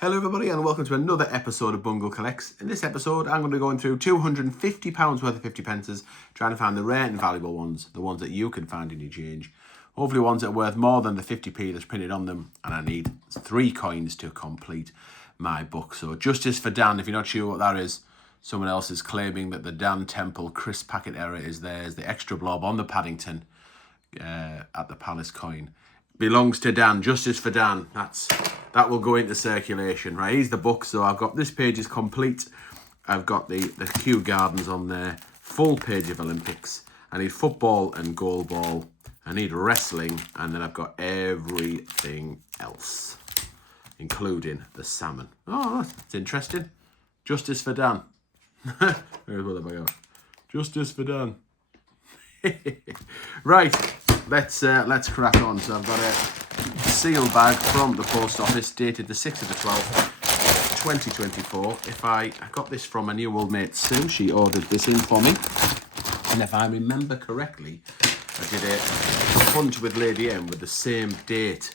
Hello everybody and welcome to another episode of Bungle Collects. In this episode I'm going to be going through £250 worth of 50 pences, trying to find the rare and valuable ones, the ones that you can find in your change. Hopefully ones that are worth more than the 50p that's printed on them, and I need 3 coins to complete my book. So Justice for Dan, if you're not sure what that is, someone else is claiming that the Dan Temple crisp packet error is theirs. The extra blob on the Paddington at the Palace coin belongs to Dan. Justice for Dan. That will go into circulation. Right, here's the book. So I've got this page is complete. I've got the Kew Gardens on there. Full page of Olympics. I need football and goalball. I need wrestling. And then I've got everything else, including the salmon. Oh, that's interesting. Justice for Dan. What have I got? Justice for Dan. Right, let's crack on. So I've got a sealed bag from the post office dated the 6th of the 12th 2024. I got this from my new old mate Sue. She ordered this in for me, and if I remember correctly, I did a hunt with Lady M with the same date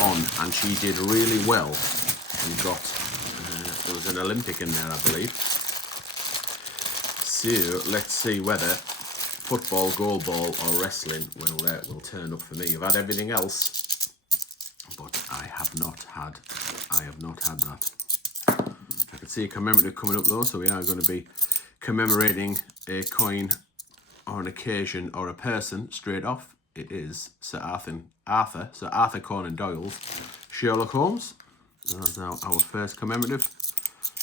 on, and she did really well and got there was an Olympic in there, I believe. So let's see whether football, goalball or wrestling will turn up for me. I've had everything else, but I have not had that. I can see a commemorative coming up though, so we are going to be commemorating a coin or an occasion or a person straight off. It is Sir Arthur Conan Doyle's Sherlock Holmes. So that's now our first commemorative.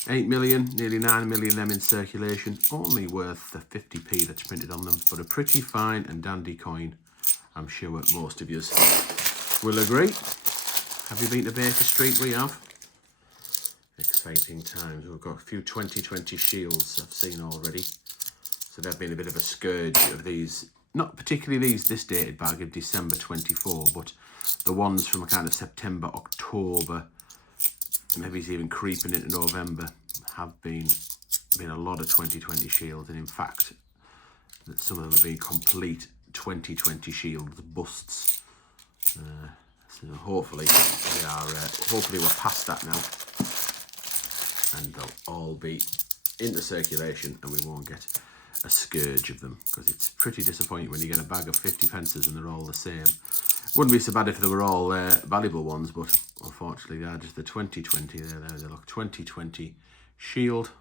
8 million, nearly 9 million of them in circulation, only worth the 50p that's printed on them, but a pretty fine and dandy coin. I'm sure most of you will agree. Have you been to Baker Street? We have. Exciting times. We've got a few 2020 shields I've seen already. So they've been a bit of a scourge of these, not particularly this dated bag of December 24, but the ones from a kind of September, October, maybe it's even creeping into November, have been a lot of 2020 shields, and in fact that some of them have been complete 2020 shields busts. So hopefully we're past that now, and they'll all be into circulation and we won't get a scourge of them, because it's pretty disappointing when you get a bag of 50 pences and they're all the same. Wouldn't be so bad if they were all valuable ones, but unfortunately they're just the 2020. There they look. 2020 shield,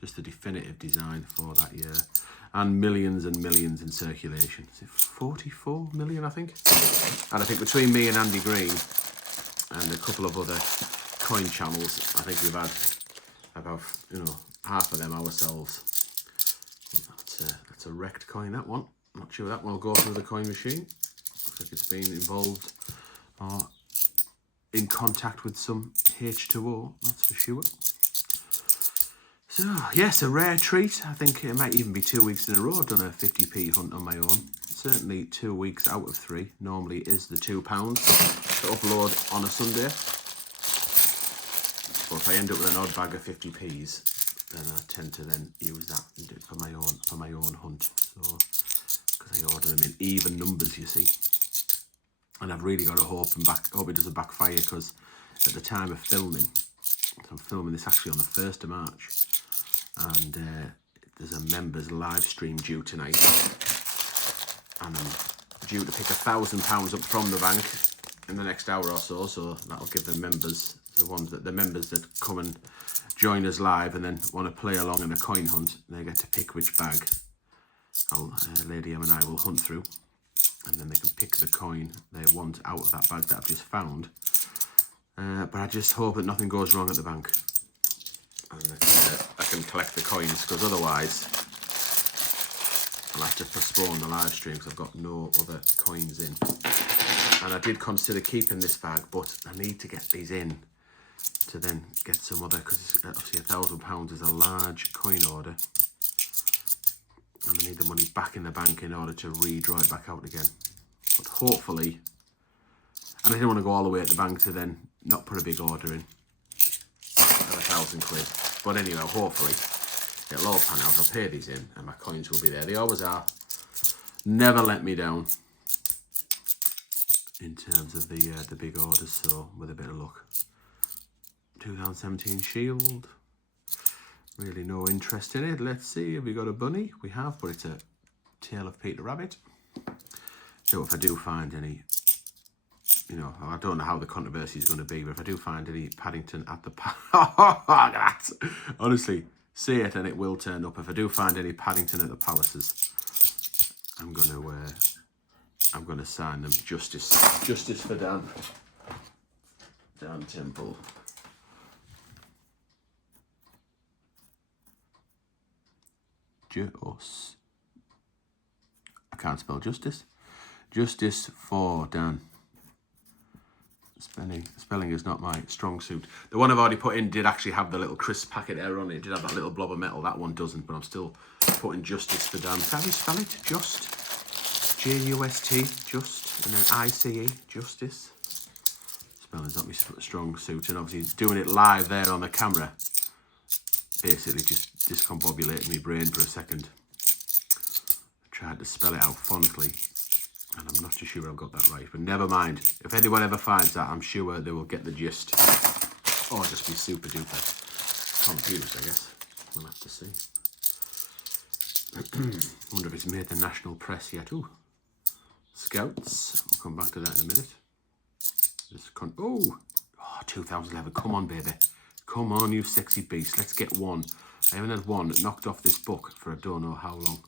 just the definitive design for that year, and millions in circulation. Is it 44 million, I think? And I think between me and Andy Green and a couple of other coin channels, I think we've had about half of them ourselves. That's a wrecked coin, that one. Not sure that one will go through the coin machine. Looks like it's been involved or in contact with some H2O, that's for sure. So, yes, a rare treat. I think it might even be 2 weeks in a row I've done a 50p hunt on my own. Certainly 2 weeks out of 3. Normally is the £2 to upload on a Sunday. But if I end up with an odd bag of 50p's, then I tend to then use that and do it for my own hunt. So, because I order them in even numbers, you see. And I've really got to hope it doesn't backfire, because at the time of filming, I'm filming this actually on the 1st of March, and there's a members live stream due tonight, and I'm due to pick £1,000 up from the bank in the next hour or so. So that'll give the members, the members that come and join us live and then want to play along in a coin hunt, they get to pick which bag Lady M and I will hunt through, and then they can pick the coin they want out of that bag that I've just found. But I just hope that nothing goes wrong at the bank, and that I can collect the coins, because otherwise I'll have to postpone the live stream because I've got no other coins in. And I did consider keeping this bag, but I need to get these in to then get some other, because obviously £1,000 is a large coin order, and I need the money back in the bank in order to redraw it back out again. But hopefully, and I didn't want to go all the way at the bank to then not put a big order in for £1,000. But anyway, hopefully it'll all pan out. I'll pay these in and my coins will be there. They always are. Never let me down in terms of the big orders. So with a bit of luck, 2017 Shield. Really no interest in it. Let's see, have we got a bunny? We have, but it's a tail of Peter Rabbit. So if I do find any, you know, I don't know how the controversy is going to be, but if I do find any Paddington at the honestly, say it and it will turn up. If I do find any Paddington at the palaces, I'm gonna sign them. Justice for Dan Temple. I can't spell justice. Justice for Dan. Spelling is not my strong suit. The one I've already put in did actually have the little crisp packet error on it. It did have that little blob of metal. That one doesn't, but I'm still putting justice for Dan. How do you spell it? Just. J-U-S-T. Just. And then I-C-E. Justice. Spelling's not my strong suit. And obviously doing it live there on the camera basically just discombobulated my brain for a second. I tried to spell it out phonetically, and I'm not too sure I've got that right, but never mind. If anyone ever finds that, I'm sure they will get the gist. Or just be super duper confused, I guess. We'll have to see. Wonder if it's made the national press yet. Ooh. Scouts. We'll come back to that in a minute. Oh, 2011. Come on, baby. Come on, you sexy beast. Let's get one. I haven't had one knocked off this book for I don't know how long.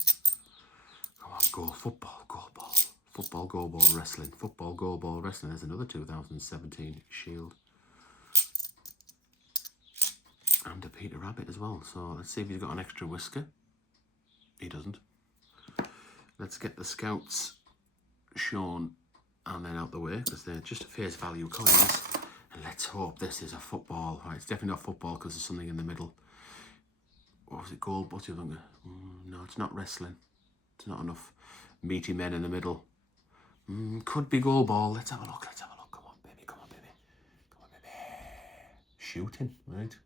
Come on, goal, football, goal ball. Football, goal ball, wrestling. Football, goal ball, wrestling. There's another 2017 Shield. And a Peter Rabbit as well. So let's see if he's got an extra whisker. He doesn't. Let's get the Scouts shown and then out the way, because they're just face value coins. And let's hope this is a football. Right, it's definitely not football because there's something in the middle. What was it, goal? What's the other one? No, it's not wrestling. It's not enough meaty men in the middle. Could be goal ball. Let's have a look. Let's have a look. Come on, baby. Come on, baby. Come on, baby. Shooting, right?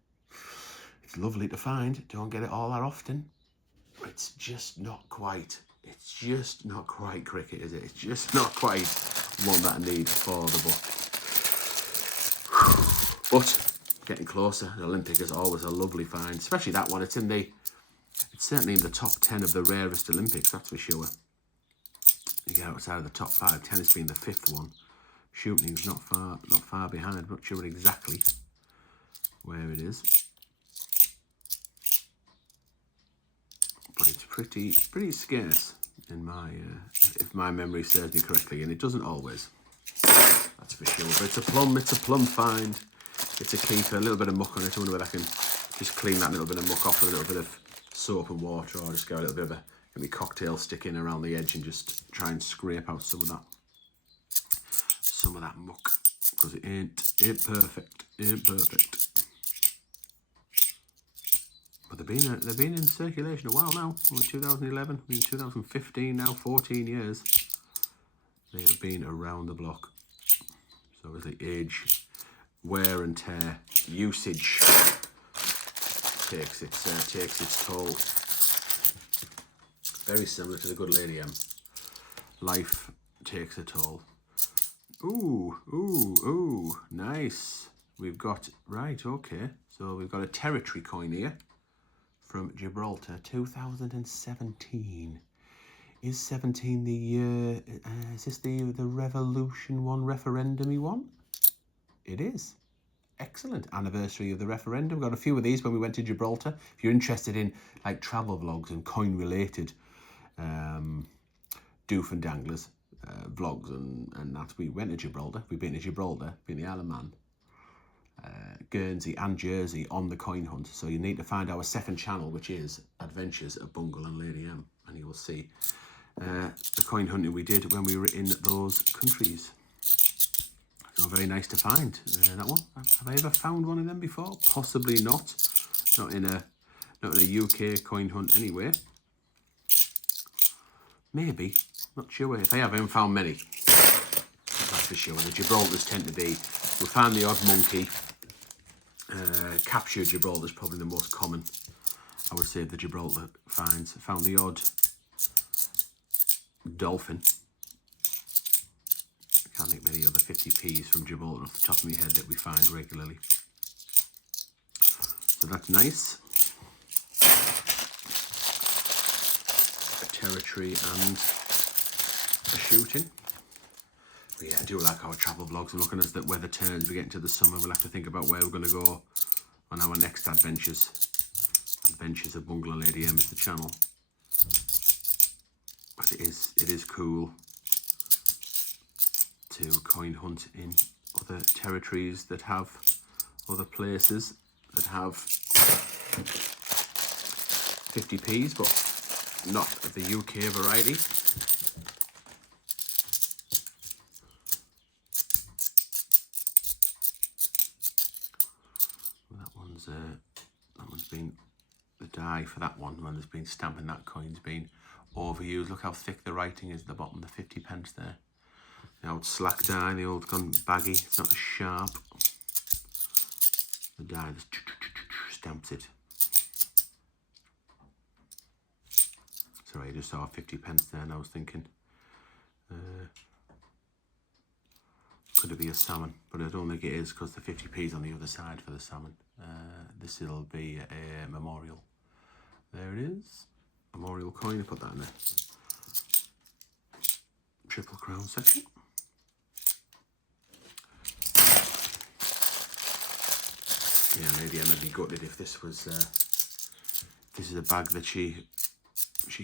It's lovely to find. Don't get it all that often. It's just not quite. It's just not quite cricket, is it? It's just not quite one that I need for the book. But getting closer. The Olympic is always a lovely find, especially that one. It's certainly in the top 10 of the rarest Olympics, that's for sure. You get outside of the top 5, tennis being the 5th one. Shooting's not far behind. I'm not sure exactly where it is, but it's pretty scarce in my if my memory serves me correctly, and it doesn't always. That's for sure. But it's a plum find. It's a keeper. A little bit of muck on it. I wonder whether I can just clean that little bit of muck off with a little bit of soap and water, or just go a little bit of a cocktail stick in around the edge and just try and scrape out some of that muck, because it ain't perfect. But they've been in circulation a while now. 2011, we're in 2015 now, 14 years. They have been around the block. So obviously age, wear and tear, usage takes its toll. Very similar to the good Lady M. Life takes a toll. Ooh, nice. We've got, right, okay. So we've got a territory coin here from Gibraltar, 2017. Is 17 the year, is this the revolution one, referendum-y one? It is. Excellent. Anniversary of the referendum. Got a few of these when we went to Gibraltar. If you're interested in like travel vlogs and coin related doof and danglers vlogs and that, we went to Gibraltar. We've been to Gibraltar, been to the Isle of Man, Guernsey and Jersey on the coin hunt. So you need to find our second channel, which is Adventures of Bungle and Lady M, and you will see the coin hunting we did when we were in those countries. So very nice to find that one. Have I ever found one of them before? Possibly not. Not in a UK coin hunt anyway. Maybe. Not sure. If I haven't found many, that's for sure. The Gibraltars tend to be. We found the odd monkey. Captured Gibraltar is probably the most common. I would say the Gibraltar finds. Found the odd dolphin. I can't think of any other 50p's from Gibraltar off the top of my head that we find regularly. So that's nice. A territory and a shooting. But yeah, I do like our travel vlogs. And looking as the weather turns, we get into the summer, we'll have to think about where we're going to go on our next adventures. Adventures of Bungle and Lady M is the channel. But it is cool to coin hunt in other territories that have, other places that have 50p's, but not of the UK variety. That one's been, the die for that one, when there's been stamping that coin's been overused. Look how thick the writing is at the bottom, the 50p there. The old slack die, the old gone baggy, it's not as sharp. The die just stamps it. Sorry, I just saw 50p there and I was thinking, could it be a salmon? But I don't think it is, because the 50p's on the other side for the salmon. This will be a memorial. There it is. Memorial coin, I put that in there. Triple crown section. Yeah, Lady M would be gutted if this was this is a bag that she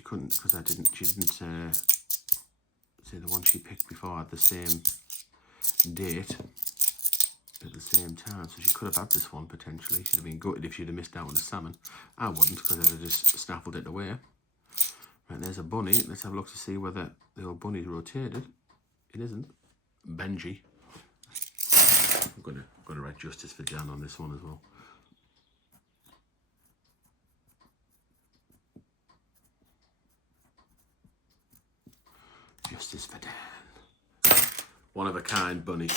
couldn't, because she didn't say the one she picked before had the same date at the same time, so she could have had this one potentially. She'd have been gutted if she'd have missed out on the salmon. I wouldn't, because I'd have just snaffled it away. Right, there's a bunny. Let's have a look to see whether the old bunny's rotated. It isn't. Benji. I'm gonna write justice for Dan on this one as well. Justice for Dan. One of a kind bunny.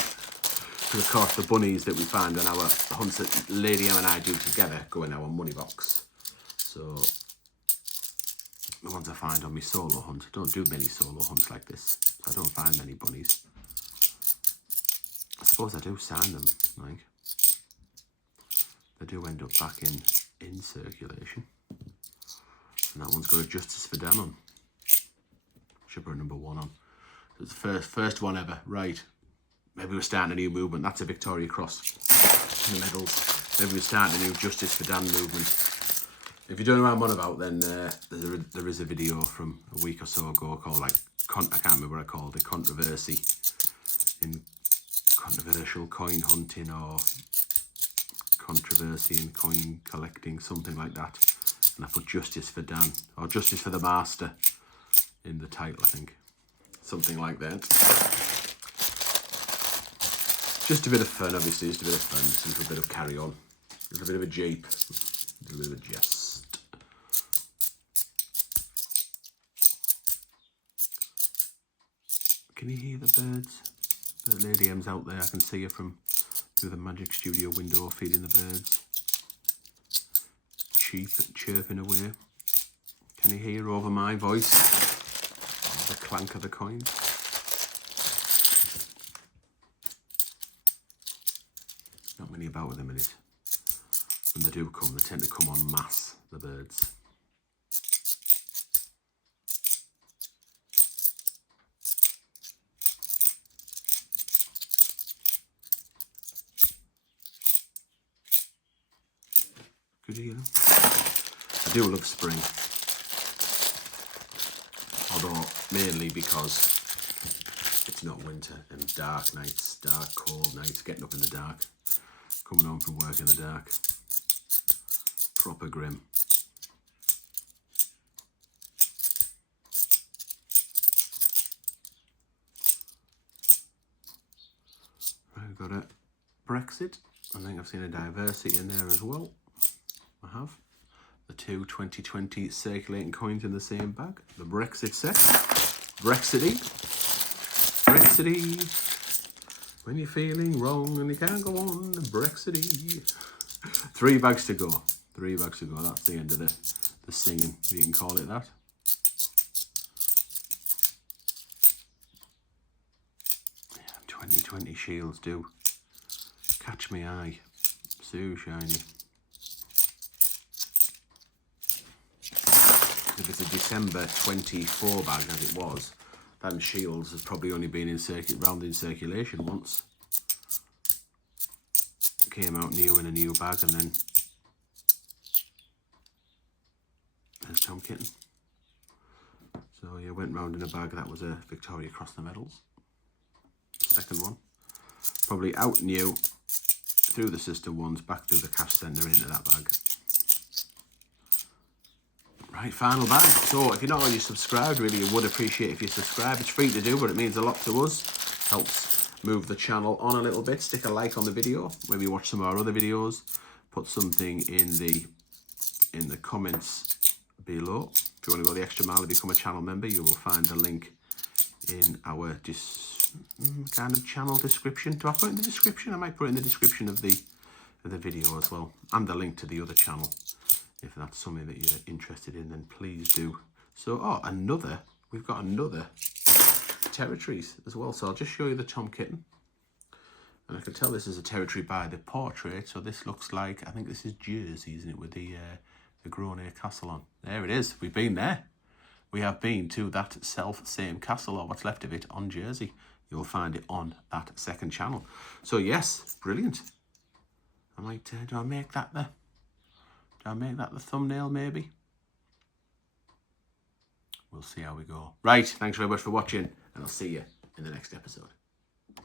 And of course the bunnies that we find on our hunts that Lady M and I do together go in our money box. So the ones I find on my solo hunt, I don't do many solo hunts like this, so I don't find many bunnies. I suppose I do sign them, like, they do end up back in circulation. And that one's got a Justice for Dan on. Should put number 1 on. So it's the first one ever, right? Maybe we're starting a new movement. That's a Victoria Cross in the medals. Maybe we're starting a new Justice for Dan movement. If you don't know what I'm on about, then there is a video from a week or so ago called, like, I can't remember what I called it, controversy in controversial coin hunting, or controversy in coin collecting, something like that. And I put Justice for Dan, or Justice for the Master in the title, I think. Something like that. Just a bit of fun, obviously, just a bit of fun, just a little bit of carry on. A little bit of a jape, a little bit of a jest. Can you hear the birds? The Lady M's out there, I can see her from through the Magic Studio window feeding the birds. Chirping away. Can you hear over my voice? The clank of the coin. Not many about at the minute. When they do come, they tend to come en masse, the birds. Could you hear them? I do love spring. Although, mainly because it's not winter and dark nights, dark, cold nights, getting up in the dark. Coming home from work in the dark. Proper grim. Right, we've got a Brexit. I think I've seen a diversity in there as well. I have. The two 2020 circulating coins in the same bag. The Brexit set. Brexity. Brexity. When you're feeling wrong and you can't go on, Brexity. 3 bags to go. 3 bags to go. That's the end of the singing. You can call it that. Yeah, 2020 shields do catch me eye. So shiny. if it's a December 24 bag as it was, them shields has probably only been in round in circulation once. Came out new in a new bag, and then there's Tom Kitten. So yeah, went round in a bag. That was a Victoria Cross the Medals. Second one. Probably out new, through the sister ones, back through the cash centre and into that bag. Right, final bag. So if you're not already subscribed, really I would appreciate if you subscribe. It's free to do, but it means a lot to us. Helps move the channel on a little bit. Stick a like on the video. Maybe watch some of our other videos. Put something in the comments below. If you want to go the extra mile and become a channel member, you will find the link in our kind of channel description. Do I put it in the description? I might put it in the description of the video as well, and the link to the other channel. If that's something that you're interested in, then please do. So, we've got another territories as well. So I'll just show you the Tom Kitten. And I can tell this is a territory by the portrait. So this looks like, I think this is Jersey, isn't it? With the Grosvenor Castle on. There it is. We've been there. We have been to that same castle, or what's left of it, on Jersey. You'll find it on that second channel. So yes, brilliant. I might, do I make that the thumbnail maybe? We'll see how we go. Right, thanks very much for watching, and I'll see you in the next episode.